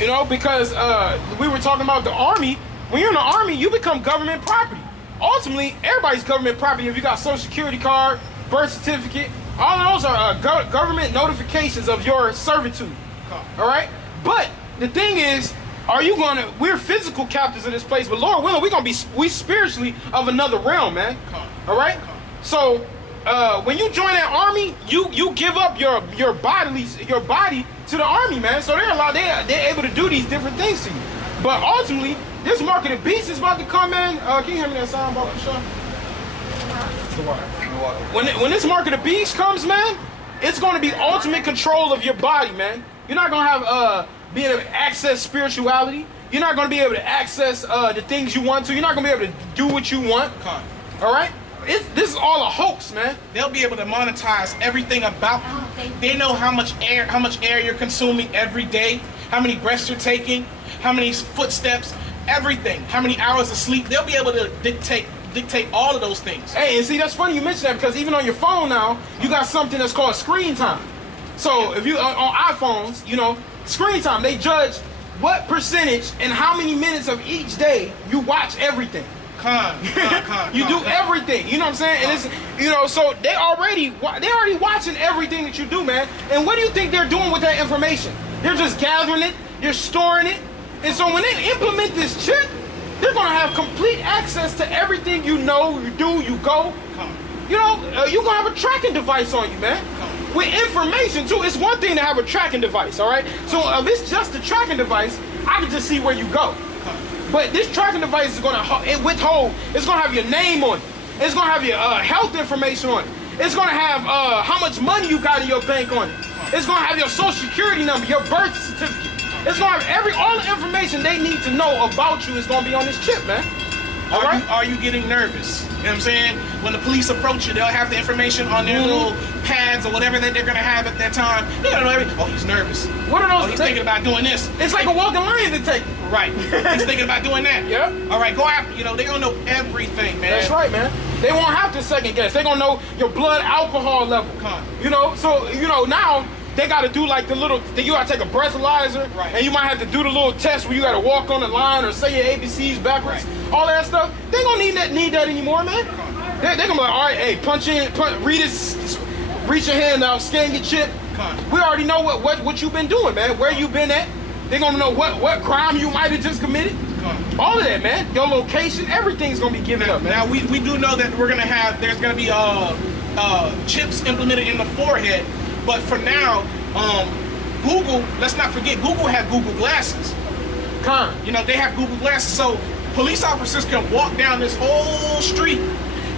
You know, because we were talking about the Army. When you're in the Army, you become government property. Ultimately, everybody's government property if you got Social Security card, birth certificate. All of those are government notifications of your servitude. All right? But the thing is, are you going to, we're physical captives of this place, but Lord willing, we're going to be, we spiritually of another realm, man. All right? So, when you join that Army, you give up your body to the Army, man. So they're able to do these different things to you. But ultimately, this mark of the beast is about to come in. Can you hear me that sound about the show? When this mark of the beast comes, man, it's going to be ultimate control of your body, man. You're not going to have be able to access spirituality. You're not going to be able to access the things you want to. You're not going to be able to do what you want. All right? This is all a hoax, man. They'll be able to monetize everything about you. They know how much air you're consuming every day, how many breaths you're taking, how many footsteps, everything, how many hours of sleep. They'll be able to dictate all of those things. Hey, and see, that's funny you mention that, because even on your phone now, you got something that's called screen time. So if you on iPhones, you know, screen time, they judge what percentage and how many minutes of each day you watch everything. You do everything, you know what I'm saying? And it's, you know, so they already watching everything that you do, man. And what do you think they're doing with that information? They're just gathering it, they're storing it. And so when they implement this chip, they're gonna have complete access to everything you know, you do, you go. You know, you're gonna have a tracking device on you, man. With information too. It's one thing to have a tracking device, all right? So if it's just a tracking device, I can just see where you go. But this tracking device is gonna withhold. It's gonna have your name on it. It's gonna have your health information on it. It's gonna have how much money you got in your bank on it. It's gonna have your social security number, your birth certificate. It's gonna have all the information they need to know about you is gonna be on this chip, man. All right? Are you getting nervous? You know what I'm saying? When the police approach you, they'll have the information on their little pads or whatever that they're gonna have at that time. They gotta know everything. Oh, he's nervous. What are those? Oh, he's thinking about doing this. It's like a walking lion detector. Right. He's thinking about doing that. Yeah. All right, go after. You know, they're gonna know everything, man. That's right, man. They won't have to second guess. They're gonna know your blood alcohol level. You know, so you know now. They got to do like the little, you got to take a breathalyzer, and you might have to do the little test where you got to walk on the line or say your ABCs backwards, all that stuff. They don't need that anymore, man. They're going to be like, all right, hey, punch in, read it, reach your hand out, scan your chip. We already know what you've been doing, man, where you been at. They're going to know what crime you might have just committed. All of that, man. Your location, everything's going to be given up, man. Now, we do know that there's going to be chips implemented in the forehead. But for now, Google, let's not forget, Google had Google Glasses. You know, they have Google Glasses. So police officers can walk down this whole street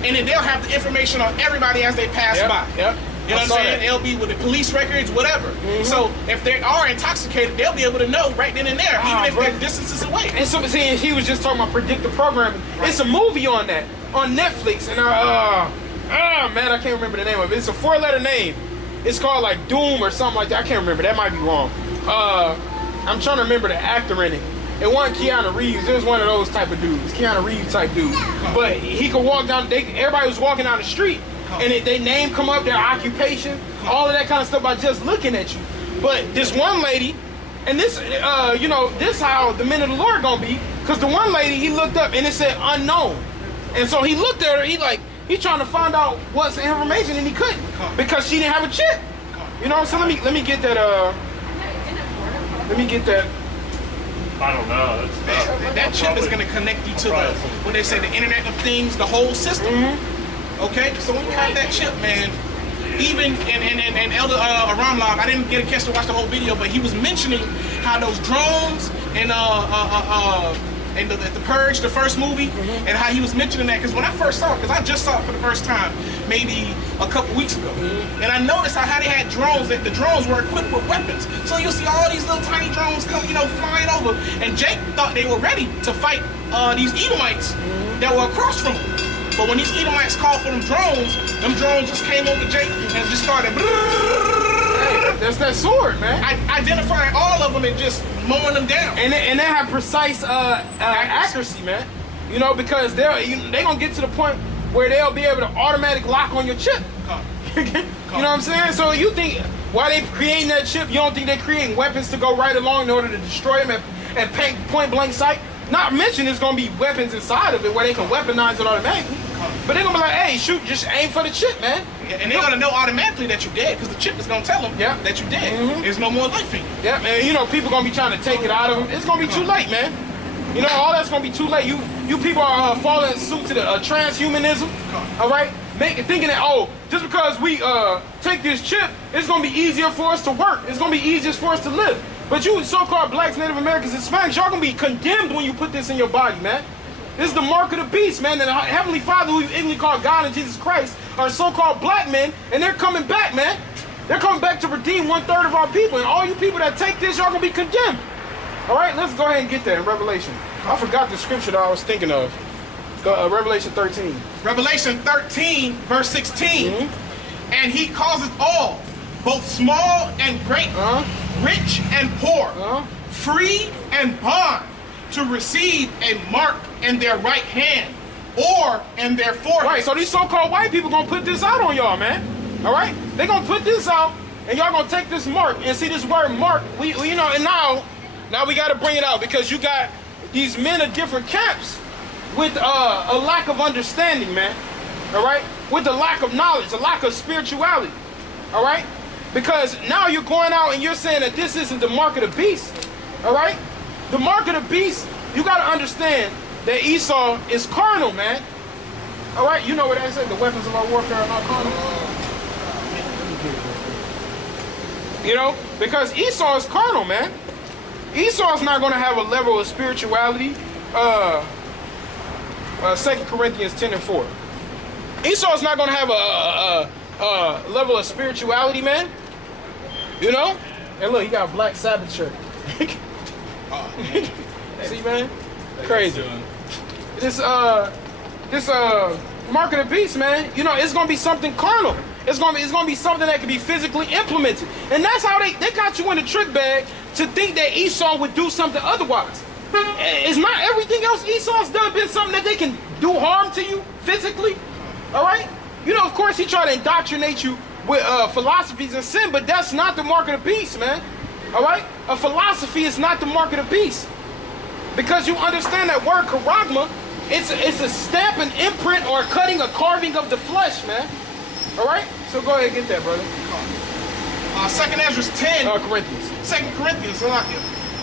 and then they'll have the information on everybody as they pass by. You know what I'm saying? They'll be with the police records, whatever. So if they are intoxicated, they'll be able to know right then and there, even if they're distances away. And so, see, he was just talking about predictive programming. It's a movie on that, on Netflix. And man, I can't remember the name of it. It's a 4-letter name. It's called like Doom or something like that. I can't remember. That might be wrong. I'm trying to remember the actor in it. It wasn't Keanu Reeves. It was one of those type of dudes. Keanu Reeves type dude. But he could walk down. Everybody was walking down the street, and their name come up, their occupation, all of that kind of stuff by just looking at you. But this one lady, and this, you know, this how the men of the Lord gonna be. Because the one lady, he looked up and it said unknown, and so he looked at her. He's trying to find out what's the information, and he couldn't because she didn't have a chip. You know, so let me get that. Let me get that. I don't know. That chip is going to connect you to the, when they say the Internet of Things, the whole system. Okay, so when you have that chip, man, even and Elder Aramlab, I didn't get a chance to watch the whole video, but he was mentioning how those drones and the Purge, the first movie, and how he was mentioning that, because when I first saw it, because I just saw it for the first time maybe a couple weeks ago, and I noticed how they had drones, that the drones were equipped with weapons. So you'll see all these little tiny drones come, you know, flying over, and Jake thought they were ready to fight these Edomites that were across from him. But when these Edomites called for them drones just came over Jake and just started. Hey, that's that sword, man. Identifying all of them and just mowing them down. And they have precise accuracy, man. You know, because they gonna get to the point where they'll be able to automatic lock on your chip. You know what I'm saying? So you think Why they creating that chip? You don't think they're creating weapons to go right along in order to destroy them at point blank sight? Not mention there's gonna be weapons inside of it where they can weaponize it automatically. But they're gonna be like, hey, shoot, just aim for the chip, man. Yeah, and they're gonna know automatically that you're dead because the chip is gonna tell them that you're dead. There's no more life in you. Yeah, man. You know, people gonna be trying to take it out of them. It's gonna be too late, man. You know, all that's gonna be too late. You people are falling suit to the transhumanism. All right, thinking that just because we take this chip, it's gonna be easier for us to work. It's gonna be easier for us to live. But you so-called blacks, Native Americans, Hispanics, y'all gonna be condemned when you put this in your body, man. This is the mark of the beast, man. And the Heavenly Father, who you ignorantly call God and Jesus Christ, are so-called black men, and they're coming back, man. They're coming back to redeem 1/3 of our people. And all you people that take this, y'all gonna be condemned. All right, let's go ahead and get that in Revelation. I forgot the scripture that I was thinking of. Revelation 13. Revelation 13, verse 16. And he causes all, both small and great, rich and poor, free and bond, to receive a mark in their right hand or in their forehead. Right, so these so-called white people gonna put this out on y'all, man. All right, they gonna put this out, and y'all gonna take this mark and see this word mark. We you know, and now we got to bring it out because you got these men of different camps with a lack of understanding, man. All right, with a lack of knowledge, a lack of spirituality. All right, because now you're going out and you're saying that this isn't the mark of the beast. All right, the mark of the beast. You got to understand that Esau is carnal, man. All right, you know what I said. The weapons of our warfare are not carnal. You know, because Esau is carnal, man. Esau's not going to have a level of spirituality. 2 Corinthians 10 and 4. Esau's not going to have a level of spirituality, man. You know? And look, he got a black Sabbath shirt. See, man? Crazy. This mark of the beast, man. You know, it's going to be something carnal. It's gonna be something that can be physically implemented. And that's how they got you in the trick bag to think that Esau would do something otherwise. It's not everything else Esau's done been something that they can do harm to you physically. All right? You know, of course, he tried to indoctrinate you with philosophies and sin, but that's not the mark of the beast, man. All right? A philosophy is not the mark of the beast. Because you understand that word charagma, it's a stamp, an imprint, or a carving of the flesh, man. All right, so go ahead and get that, brother. 2 Ezra 10. Corinthians. 2 Corinthians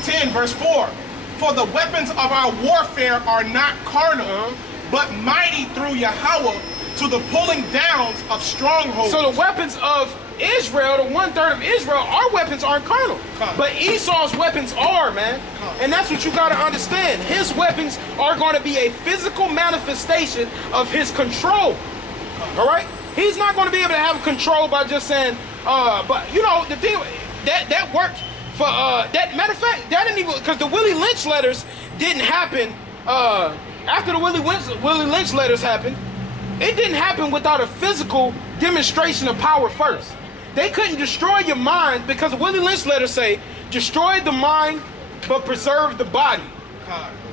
10, verse 4. For the weapons of our warfare are not carnal, but mighty through Yahweh to the pulling down of strongholds. So the weapons of Israel, the 1/3 of Israel, our weapons aren't carnal. But Esau's weapons are, man. And that's what you got to understand. His weapons are going to be a physical manifestation of his control. All right? He's not going to be able to have control by just saying, but you know, the thing that worked for that matter of fact, that didn't even, because the Willie Lynch letters didn't happen after the Willie Lynch letters happened. It didn't happen without a physical demonstration of power first. They couldn't destroy your mind because the Willie Lynch letters say, destroy the mind but preserve the body.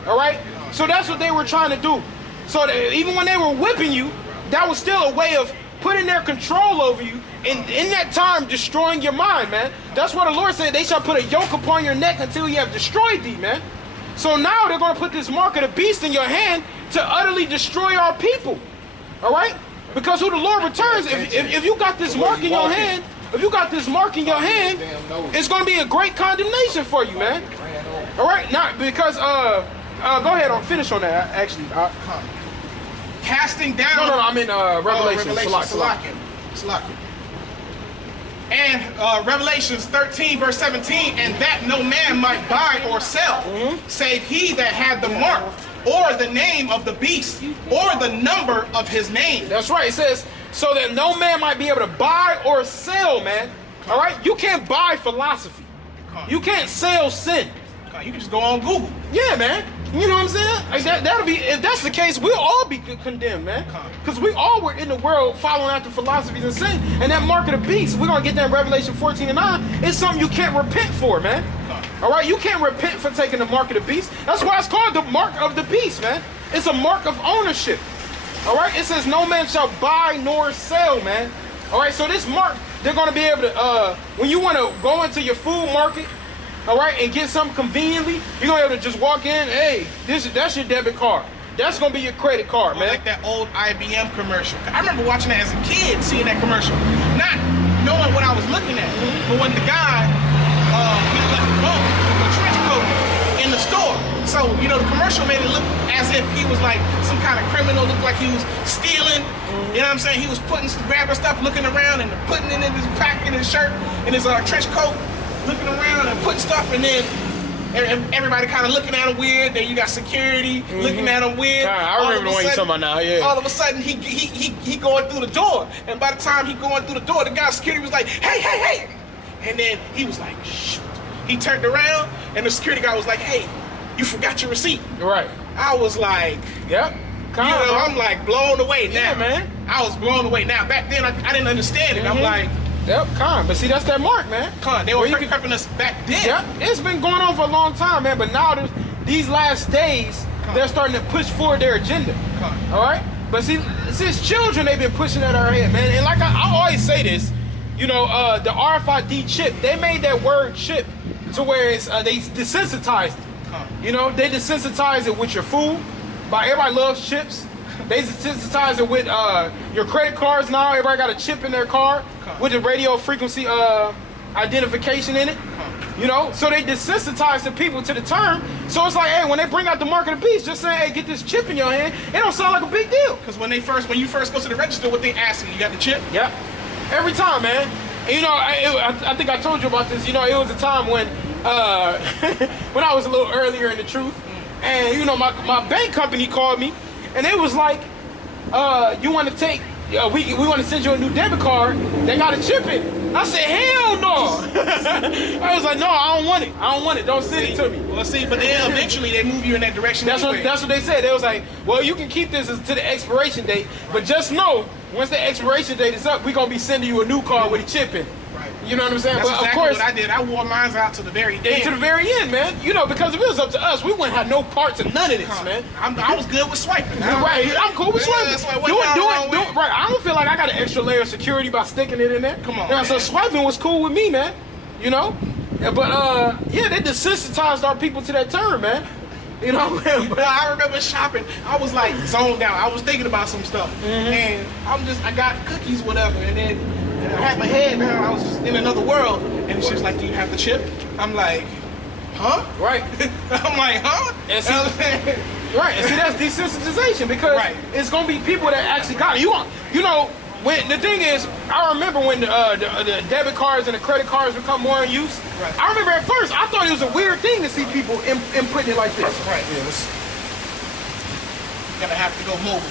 All right? So that's what they were trying to do. So even when they were whipping you, that was still a way of putting their control over you, and in that time destroying your mind, man. That's what the Lord said. They shall put a yoke upon your neck until you have destroyed thee, man. So now they're going to put this mark of the beast in your hand to utterly destroy our people. All right? Because who the Lord returns, if you got this mark in your hand, it's going to be a great condemnation for you, man. All right? Not because, go ahead, I'll finish on that, actually. Casting down. No, I'm in Revelation. Salakia. And Revelations 13, verse 17, and that no man might buy or sell, save he that had the mark, or the name of the beast, or the number of his name. That's right. It says, so that no man might be able to buy or sell, man. All right? You can't buy philosophy. You can't sell sin. You can just go on Google. Yeah, man. You know what I'm saying? Like that'll be, if that's the case, we'll all be condemned, man. Because we all were in the world following after philosophies and sin. And that mark of the beast, we're going to get that in Revelation 14 and 9, it's something you can't repent for, man. All right? You can't repent for taking the mark of the beast. That's why it's called the mark of the beast, man. It's a mark of ownership. All right? It says no man shall buy nor sell, man. All right? So this mark they're gonna be able to, when you wanna go into your food market, all right, and get something conveniently, you're gonna be able to just walk in, hey, that's your debit card. That's gonna be your credit card, man. Like that old IBM commercial. I remember watching that as a kid, seeing that commercial. Not knowing what I was looking at, but when the guy, he was like, oh, a trench coat in the store. So, you know, the commercial made it look as if he was like some kind of criminal, looked like he was stealing. You know what I'm saying? He was grabbing stuff, looking around and putting it in his pack, in his shirt, in his trench coat, looking around and putting stuff, and then everybody kind of looking at him weird. Then you got security looking at him weird. I remember the one you're talking about now, yeah. All of a sudden, he going through the door. And by the time he going through the door, the guy security was like, hey, hey, hey. And then he was like, shoot. He turned around, and the security guy was like, hey, you forgot your receipt. Right. I was like, yep. I'm like blown away now. Yeah, man. I was blown away. Now, back then, I didn't understand it. I'm like, yep, but see, that's that mark, man. They were prepping us back then. Yep, it's been going on for a long time, man. But now, these last days, they're starting to push forward their agenda. All right? But see, since children, they've been pushing at our head, man. And like I always say this, you know, the RFID chip, they made that word chip to where it's, they desensitized it. You know, they desensitize it with your food. Everybody loves chips. They desensitize it with your credit cards now. Everybody got a chip in their card with the radio frequency identification in it. You know, so they desensitize the people to the term. So it's like, hey, when they bring out the mark of the beast, just saying, hey, get this chip in your hand, it don't sound like a big deal. Because when you first go to the register, what they ask you got the chip? Yep. Every time, man. And, you know, I think I told you about this. You know, it was a time when when I was a little earlier in the truth, and you know, my bank company called me, and they was like, you want to take, we want to send you a new debit card. They got a chip in it. I said, hell no. I was like, no, I don't want it. I don't want it. Don't send it to me. Well, see, but then eventually they move you in that direction. That's what they said. They was like, well, you can keep this to the expiration date, but just know, once the expiration date is up, we're going to be sending you a new card with a chip in it. Right. You know what I'm saying? That's but exactly of course, what I did. I wore mine out to the very end. To the very end, man. You know, because if it was up to us, we wouldn't have no parts of none of this, man. I was good with swiping. Right. I'm cool with swiping. That's why do it. Right. I don't feel like I got an extra layer of security by sticking it in there. Come on, man. So swiping was cool with me, man. You know? But, yeah, they desensitized our people to that term, man. You know, but I remember shopping. I was like zoned out. I was thinking about some stuff, and I got cookies, whatever, and then I had my head down. I was just in another world, and she was like, "Do you have the chip?" I'm like, "Huh?" Right. I'm like, "Huh?" And see, right. And see, that's desensitization because it's gonna be people that actually got it. You know. When the thing is, I remember when the debit cards and the credit cards become more in use. Right. I remember at first, I thought it was a weird thing to see people inputting it like this. Right. Yes. Gonna have to go mobile.